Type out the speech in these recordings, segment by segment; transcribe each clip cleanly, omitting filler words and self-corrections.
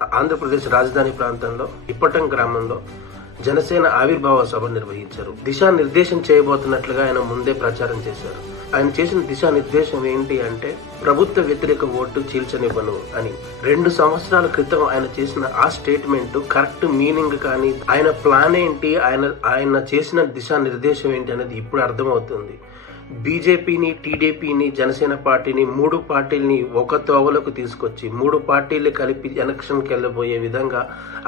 ఆంధ్రప్రదేశ్ రాజధాని ప్రాంతంలో ఇప్పటం గ్రామంలో జనసేన ఆవిర్భావ సభ నిర్వహించారు. దిశానిర్దేశం చేయబోతున్నట్లుగా ఆయన ముందే ప్రచారం చేశారు. ఆయన చేసిన దిశానిర్దేశం ఏంటి అంటే ప్రభుత్వ వ్యతిరేక ఓటు చీల్చనివ్వను అని. 2 సంవత్సరాల క్రితం ఆయన చేసిన ఆ స్టేట్మెంట్ కరెక్ట్ మీనింగ్ కానీ ఆయన ప్లాన్ ఏంటి, ఆయన చేసిన దిశానిర్దేశం ఏంటి అనేది ఇప్పుడు అర్థమవుతుంది. బీజేపీని, టీడీపీని, జనసేన పార్టీని 3 పార్టీలని ఒక తోవలకు తీసుకొచ్చి 3 పార్టీలు కలిపి ఎలక్షన్కి వెళ్ళబోయే విధంగా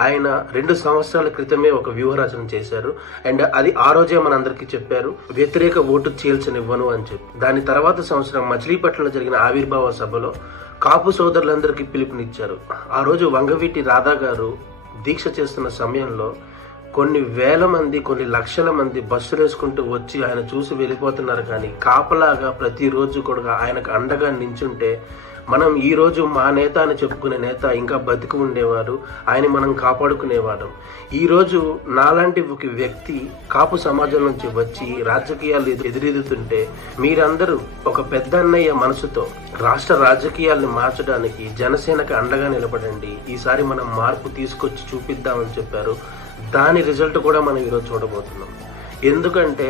ఆయన 2 సంవత్సరాల క్రితమే ఒక వ్యూహరచన చేశారు. అండ్ అది ఆ రోజే మనందరికీ చెప్పారు, వ్యతిరేక ఓటు చీల్చనివ్వను అని చెప్పి. దాని తర్వాత సంవత్సరం మచిలీపట్నంలో జరిగిన ఆవిర్భావ సభలో కాపు సోదరులందరికీ పిలుపునిచ్చారు. ఆ రోజు వంగవీటి రాధా గారు దీక్ష చేస్తున్న సమయంలో కొన్ని వేల మంది, కొన్ని లక్షల మంది బస్సులు వేసుకుంటూ వచ్చి ఆయన చూసి వెళ్ళిపోతున్నారు. కానీ కాపలాగా ప్రతిరోజు కూడా ఆయనకు అండగా నించుంటే మనం ఈ రోజు మా నేత అని చెప్పుకునే నేత ఇంకా బతికి ఉండేవారు, ఆయన మనం కాపాడుకునేవాళ్ళం. ఈ రోజు నాలాంటి ఒక వ్యక్తి కాపు సమాజం నుంచి వచ్చి రాజకీయాలు ఎదురెదుతుంటే మీరందరూ ఒక పెద్ద అన్నయ్య మనసుతో రాష్ట్ర రాజకీయాలను మార్చడానికి జనసేనకు అండగా నిలబడండి, ఈసారి మనం మార్పు తీసుకొచ్చి చూపిద్దామని చెప్పారు. దాని రిజల్ట్ కూడా మనం ఈరోజు చూడబోతున్నాం. ఎందుకంటే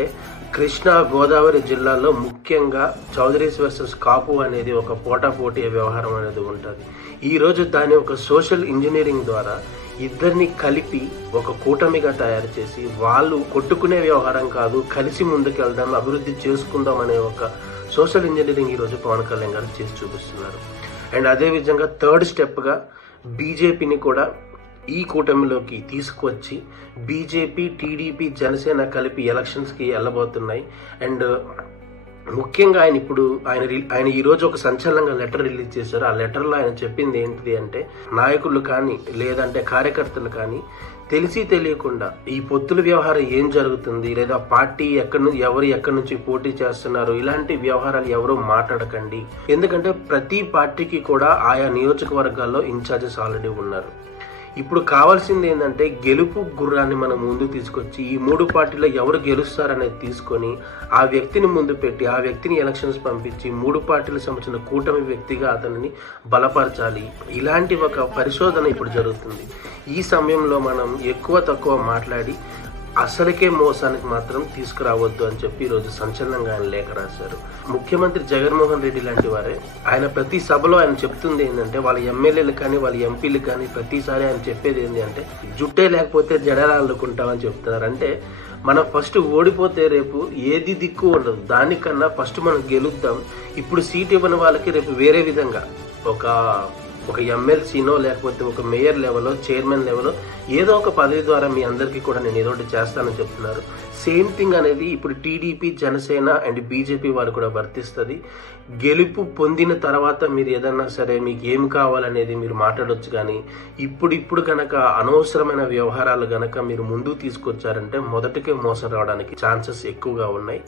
కృష్ణా గోదావరి జిల్లాలో ముఖ్యంగా చౌదరీస్ వర్సెస్ కాపు అనేది ఒక పోటాపోటీ వ్యవహారం అనేది ఉంటుంది. ఈరోజు దాని ఒక సోషల్ ఇంజనీరింగ్ ద్వారా ఇద్దరిని కలిపి ఒక కూటమిగా తయారు చేసి వాళ్ళు కొట్టుకునే వ్యవహారం కాదు, కలిసి ముందుకెళ్దాం, అభివృద్ధి చేసుకుందాం అనే ఒక సోషల్ ఇంజనీరింగ్ ఈరోజు పవన్ కళ్యాణ్ గారు చేసి చూపిస్తున్నారు. అండ్ అదేవిధంగా 3rd స్టెప్గా బీజేపీని కూడా ఈ కూటమిలోకి తీసుకువచ్చి బీజేపీ, టీడీపీ, జనసేన కలిపి ఎలక్షన్స్కి వెళ్ళబోతున్నాయి. అండ్ ముఖ్యంగా ఆయన ఈరోజు ఒక సంచలనంగా లెటర్ రిలీజ్ చేశారు. ఆ లెటర్లో ఆయన చెప్పింది ఏంటిది అంటే నాయకులు కానీ లేదంటే కార్యకర్తలు కానీ తెలిసి తెలియకుండా ఈ పొత్తుల వ్యవహారం ఏం జరుగుతుంది, లేదా పార్టీ ఎక్కడి నుంచి పోటీ చేస్తున్నారు, ఇలాంటి వ్యవహారాలు ఎవరు మాట్లాడకండి. ఎందుకంటే ప్రతి పార్టీకి కూడా ఆయా నియోజకవర్గాల్లో ఇన్ఛార్జెస్ ఆల్రెడీ ఉన్నారు. ఇప్పుడు కావాల్సింది ఏంటంటే గెలుపు గుర్రాన్ని మనం ముందు తీసుకొచ్చి ఈ 3 పార్టీలో ఎవరు గెలుస్తారనేది తీసుకొని ఆ వ్యక్తిని ముందు పెట్టి ఆ వ్యక్తిని ఎలక్షన్స్ పంపించి 3 పార్టీలకు సంబంధించిన కూటమి వ్యక్తిగా అతనిని బలపరచాలి. ఇలాంటి ఒక పరిశోధన ఇప్పుడు జరుగుతుంది. ఈ సమయంలో మనం ఎక్కువ తక్కువ మాట్లాడి అసలుకే మోసానికి మాత్రం తీసుకురావద్దు అని చెప్పి ఈరోజు సంచలనంగా ఆయన లేఖ రాశారు. ముఖ్యమంత్రి జగన్మోహన్ రెడ్డి లాంటి వారే ఆయన ప్రతి సభలో ఆయన చెప్తుంది ఏంటంటే వాళ్ళ ఎమ్మెల్యేలు కానీ వాళ్ళ ఎంపీలు కానీ ప్రతిసారి ఆయన చెప్పేది ఏంటి అంటే జుట్టే లేకపోతే జడలా అల్లుకుంటామని చెప్తున్నారు. అంటే మనం ఫస్ట్ ఓడిపోతే రేపు ఏది దిక్కు ఉండదు, దానికన్నా ఫస్ట్ మనం గెలుద్దాం. ఇప్పుడు సీట్ ఇవ్వని వాళ్ళకి రేపు వేరే విధంగా ఒక ఎమ్మెల్సీనో లేకపోతే ఒక మేయర్ లెవెల్లో, చైర్మన్ లెవెల్లో ఏదో ఒక పదవి ద్వారా మీ అందరికీ కూడా నేను ఏదో ఒకటి చేస్తానని చెప్తున్నారు. సేమ్ థింగ్ అనేది ఇప్పుడు టీడీపీ, జనసేన అండ్ బీజేపీ వారు కూడా వర్తిస్తుంది. గెలుపు పొందిన తర్వాత మీరు ఏదన్నా సరే మీకు ఏం కావాలనేది మీరు మాట్లాడొచ్చు. కానీ ఇప్పుడు కనుక అనవసరమైన వ్యవహారాలు గనక మీరు ముందుకు తీసుకొచ్చారంటే మొదటికే మోసం రావడానికి ఛాన్సెస్ ఎక్కువగా ఉన్నాయి.